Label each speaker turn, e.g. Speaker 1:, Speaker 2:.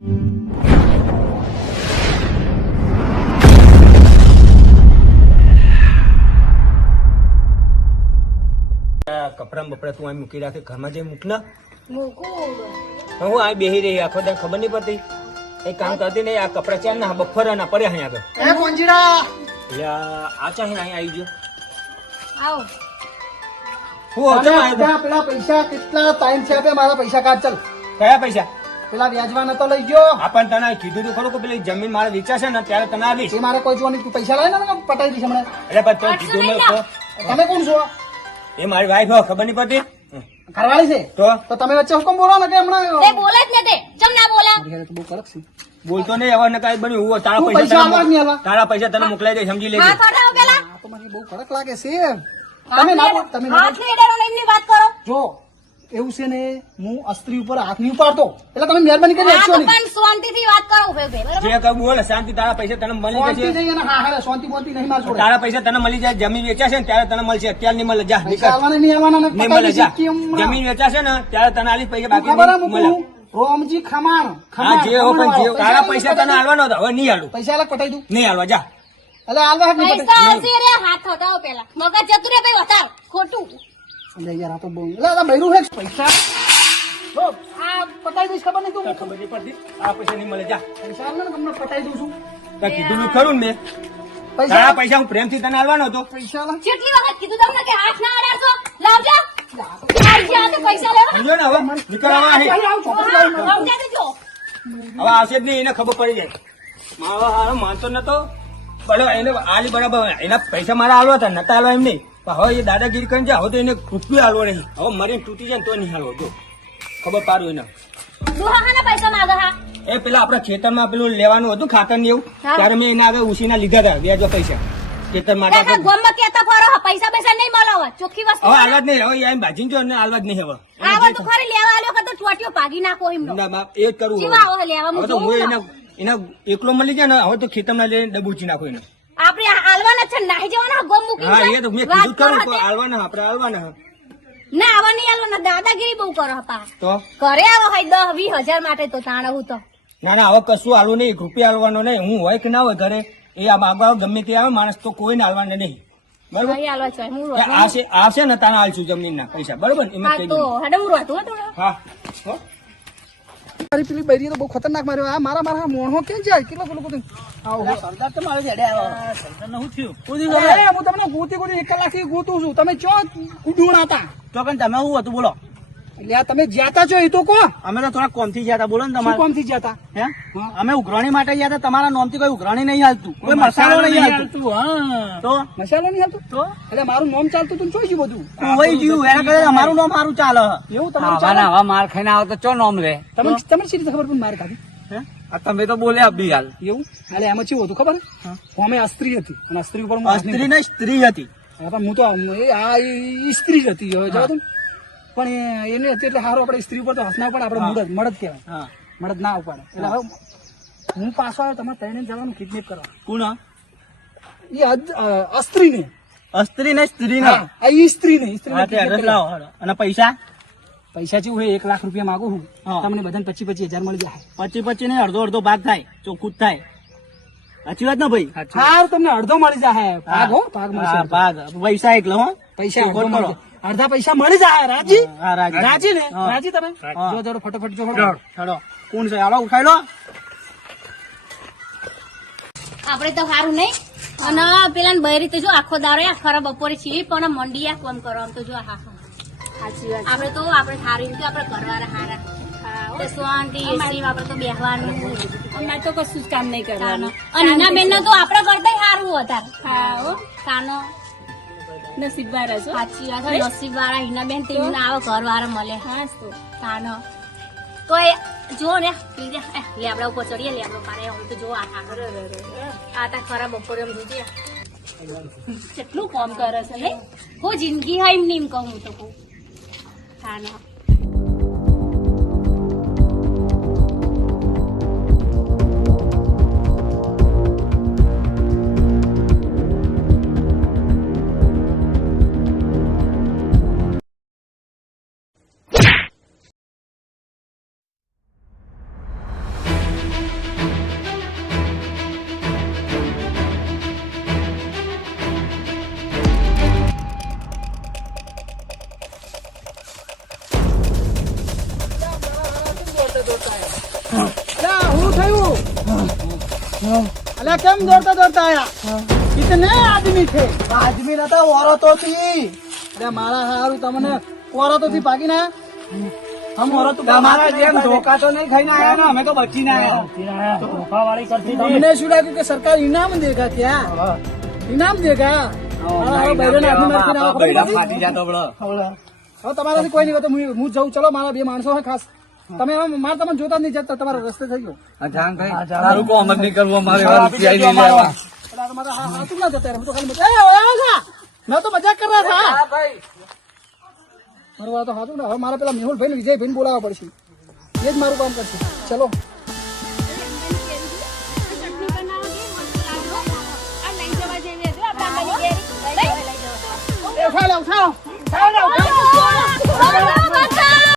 Speaker 1: આ બપડા તું અહીં મૂકી રાખે ઘરમાં જઈ મૂક ના. હું આ બેહી રહી આખો દાડો ખબર નહીં પડતી. એક કામ કરતી નહીં આ કપડા ચાર ના બફર ના પડ્યા અહીંયા આગળ.
Speaker 2: એ કોંજીડા
Speaker 1: એટલે આ આ ચાહે અહીંયા આવી ગયો.
Speaker 3: આવો.
Speaker 1: હું હતો
Speaker 2: પેલા પૈસા કેટલા ટાઈમ છે આપે મારા પૈસા કાઢ ચાલ.
Speaker 1: કયા પૈસા?
Speaker 2: પેલા વ્યાજમાં નતો લઈ ગયો.
Speaker 1: આપણ તને કીધું તું ખરું કે પેલી જમીન મારે વેચાશે ને ત્યારે તને આવીશ
Speaker 2: એ મારે કોઈ જોવાની તું પૈસા લાવે ને પટાઈ દઈશ હમણાં.
Speaker 1: એટલે પણ તો કીધું મેં
Speaker 2: તમે કોણ છો?
Speaker 1: એ મારી વાઈફ હો ખબર નહીં પડતી?
Speaker 2: ઘરવાળી છે?
Speaker 1: તો?
Speaker 2: તો તમે વચ્ચે હુકમ બોલો ને કે
Speaker 3: તે બોલે જ ને તે. ચમ ના બોલા?
Speaker 2: તો બહુ કડક છે.
Speaker 1: બોલતો નહીં હવે ને કાઈ બન્યું હું તારા પૈસા? તારા પૈસા તને મોકલાઈ દે સમજી લેજે.
Speaker 3: હા હટાવો પેલા.
Speaker 2: આ તો મને બહુ કડક લાગે છે. તમે ના તમે ના
Speaker 3: હાથ ને એડાનો એમની વાત કરો.
Speaker 2: જો એવું છે ને હું અસ્ત્રી ઉપર હાથ નહીં ઉપાડતો. એટલે તમે મહેરબાની કરી
Speaker 3: આ
Speaker 2: આપશો
Speaker 3: તો
Speaker 2: નહીં
Speaker 3: વાત કરો ભાઈ ઉભે
Speaker 1: જે કહું બોલ શાંતિ તારા પૈસા તને મળી
Speaker 2: શાંતિ
Speaker 1: જશે
Speaker 2: હા હા શાંતિ બોલતી નહીં મારશો
Speaker 1: તારા પૈસા તને મળી જાય જમીન વેચાશે ને ત્યારે તને મળશે. અત્યારે નહીં મળે જા
Speaker 2: આવવાના નહીં આવવાના
Speaker 1: નહીં મળે જા? જમીન વેચાશે ને ત્યારે તને આલી પૈસા બાકી મળે.
Speaker 2: રોમજી ખમાણ ખમાણ,
Speaker 1: જે હો પણ જે તારા પૈસા તને આલવાનો હતો હવે નહીં આલું.
Speaker 2: પૈસા અલગ પટાઈ દઉં.
Speaker 1: નહીં આલવા જા.
Speaker 2: એટલે આલવા હાથ નહીં પટાઈ
Speaker 3: હાથ હટાવો પેલા મગજ જતું રે ભાઈ વધાર ખોટું
Speaker 2: અરે યાર આ તો બહુ એટલે આ મયરું હે પૈસા? જો, આ પટાઈ દઈશ ખબર નહીં તું
Speaker 1: ખબર નહીં પડતી. આ પૈસા નહીં મળે જા.
Speaker 2: પૈસા આલ તમને પટાઈ દઉં છું.
Speaker 1: તો કીધું નું ખરું ને મેં.
Speaker 2: પૈસા?
Speaker 1: આ પૈસા હું પ્રેમથી તને આલવાનો હતો.
Speaker 2: પૈસા.
Speaker 3: કેટલી વખત કીધું તમને કે હાથ ના અડાડશો લાવજો. આવજે આ પૈસા લેવા.
Speaker 1: સમજો ને હવે
Speaker 3: તો
Speaker 1: આવશે જ નહીં એને ખબર પડી જાય. મારો હારો માનતો નતો. બરાબર એને આલી બરાબર એના પૈસા મારા આવ્યો હતા નતા આવ્યો એમ નહીં. હવે એ દાદાગીરી કરીને જાય હવે તો એને રૂપિયો હાલવો નહીં. હવે મરીને તૂટી જાય ને તો નહીં હાલવો. જો ખબર પાડું એને.
Speaker 3: પૈસા
Speaker 1: એ પેલા આપણા ખેતરમાં પેલું લેવાનું હતું ખાતર ને એવું ત્યારે મેં એના આગળ ઉસીના લીધા હતા વ્યાજો પૈસા. ખેતર માટે
Speaker 3: કાકા કેતા ફરો પૈસા પૈસા નહીં મળો હવે. ચોખ્ખી વસ્તુ
Speaker 1: હવે હાલવા જ નહીં હવે એમ ભાજીને જો ને હાલવા જ નહીં હવે.
Speaker 3: આવો તો ખરી લેવા આલ્યો કે તો ચોટીઓ ભાગી નાખો એમ
Speaker 1: ના બાપ એ હવે.
Speaker 3: લેવા હું
Speaker 1: એને એકલો મળી જાય ને હવે તો ખેતરમાં લઈને ડબુચી નાખો એને.
Speaker 3: આપણે હાલવાના છે નાહી જવાના ગોમ મૂકી
Speaker 1: હા એ તો મેં કીધું જ
Speaker 3: કરો
Speaker 1: ખરું આપણે હાલવાના.
Speaker 3: ના આવા નહીં હાલવાના દાદાગીરી બહુ કરો પા.
Speaker 1: તો?
Speaker 3: ઘરે આવો હોય દસ વીસ હજાર માટે તો તાણવું તો.
Speaker 1: ના ના હવે કશું હાલવું નહીં રૂપિયા હાલવાનો નહીં. હું હોય કે ના હોય ઘરે એ આ ગમે તે આવે માણસ તો કોઈને હાલવાને નહીં. બરોબર?
Speaker 3: નહીં છે હું
Speaker 1: એ આવશે આવશે ને તારા હાલશું જમીનના પૈસા. બરોબર?
Speaker 3: હા
Speaker 2: પેલી બૈરી તો બહુ ખતરનાક માર્યો. આ મારા મારા મોણો કેમ જાય? કેટલો પેલું બધું.
Speaker 4: સરદાર તો મારે હેડે આવ્યો સરદારને શું થયું? કુદી
Speaker 2: અરે, હું તમને ગોતી ગોતી એક કલાકથી ગોતું છું. તમે ચો કુડુણ હતા
Speaker 4: તો કન તમે શું હતું? બોલો.
Speaker 2: એટલે તમે જ્યાતા છો એ તો કહો
Speaker 4: અમે તો થોડા કોમથી ગયા બોલો ને તમારે.
Speaker 2: કોમથી જ્યાતા?
Speaker 4: હે? અમે ઉઘરાણી માટે ગયા હતા તમારા નોમથી કોઈ ઉઘરાણી નહીં હાલતું. કોઈ મસાલો નહીં હાલતું. તો?
Speaker 2: મસાલો નહીં હાલતું?
Speaker 4: તો?
Speaker 2: એટલે મારું નોમ ચાલતું તું જોઈ બધું.
Speaker 4: વહી ગયું. એના કરે અમારું નોમ સારું ચાલે.
Speaker 2: એવું તમારું ચાલે?
Speaker 5: આવા માર ખાઈને આવો તો ચો નોમ રે
Speaker 2: તમે તમને સીધી ખબર પણ મારે કાઢી
Speaker 4: હે?
Speaker 5: આ તમે તો બોલ્યા બી હાલ
Speaker 2: એવું? એટલે એમાં કેવું હતું ખબર? અમે અસ્ત્રી હતી અને અસ્ત્રી ઉપર હું
Speaker 4: સ્ત્રી ને સ્ત્રી હતી.
Speaker 2: પણ હું તો આ સ્ત્રી જ હતી હવે જવા પણ એને હતી એટલે સારું આપણે સ્ત્રી ઉપર તો હસના પડે આપણે મદદ મદદ કહેવાય. મદદ ના ઉપાડે. એટલે હવે હું પાછો આવ્યો તમારે ત્રણે જવાનું કિડનેપ કરવા.
Speaker 4: કોણ
Speaker 2: એ અસ્ત્રી ને
Speaker 4: સ્ત્રી ને સ્ત્રી ને
Speaker 2: આ સ્ત્રી ને
Speaker 4: હાલો. અને પૈસા?
Speaker 2: પૈસા જેવું હોય એક લાખ રૂપિયા માગું
Speaker 4: હું
Speaker 2: તમને બધાને પચીસ પચીસ હજાર મળી જાય.
Speaker 4: પચી પચી નહીં અડધો અડધો ભાગ થાય ચોખ્ખું જ થાય. સાચી વાત ને ભાઈ?
Speaker 2: સારું તમને અડધો મળી જાય. ભાગ હો ભાગ મળશે.
Speaker 4: ભાગ. પૈસા એકલો હો.
Speaker 2: પૈસા અડધો મળી. અડધા પૈસા મળી જાય. રાજી?
Speaker 4: રાજી.
Speaker 2: રાજી ને? રાજી તમે? જો જોડો ફટોફટ જો
Speaker 4: ચડો કોણ છે? હાલો ઉઠાઈ લો.
Speaker 3: આપણે તો સારું નહીં. અને પેલા બૈરી તો જો આખો દારો આ ખરા બપોરે છીએ પણ મંડિયા કોમ કરો આમ તો જો હા સાચી વાત આપણે તો આપણે સારી રીતે આપણે કરવાના હારા. તે શાંતિ આપણે તો બેહવાનું અમારે તો કશું જ કામ નહીં કરવાનું. અને એના બેન તો આપણે કરતા સારું હતા હા કાનો. નસીબ વાળા છો. સાચી વાત નસીબ વાળા હિના બેન તેમને આવો ઘર વાળા મળે. હા તો. કાનો. તો એ જો ને લેબડા ઉપર ચડીએ લેબડો પાડે. હું તો જો આ તા ખરા બપોરે એમ જોજે કેટલું કામ કરે છે નહીં હું જિંદગી હા એમ નહીં એમ કહું હું તો કહું હા ના
Speaker 2: અલ્યા કેમ દોડતા દોડતા આયા? કિતને આદમી છે? આદમી નતા ઓરતો થી અરે મારા હારું તમને ઓરતો થી ભાગીને ના હમ. ઓરતો
Speaker 5: તમારા જેમ ધોકા તો નહીં ખાઈને આયા ને? અમે તો બચીને આયા.
Speaker 2: તમને શું લાગ્યું કે સરકાર ઇનામ દેગા ત્યાં ઇનામ દેગા તમારાથી કોઈ નહીં તો હું હું જઉં. ચલો મારા બે માણસો ખાસ. તમે માર મારે તમને જોતા નહીં જતા તમારા રસ્તે થઈ ગયો.
Speaker 5: આ જાનભાઈ, તારું કો અમર નહીં કરવું અમારે એવા નહીં લેવા.
Speaker 2: તમારા હા- હાથું ના જતા રહે. તો ખાલી એ, ઓય આવો મેં તો મજાક કર રહ્યા હતા મારું વાત તો હાથું ને હવે મારા પેલા મેહુલભાઈ ને વિજયભાઈ બોલાવવા પડશે. એ જ મારું કામ કરશે. ચલો.
Speaker 3: બનાવવાની, મસ્ત લાગે.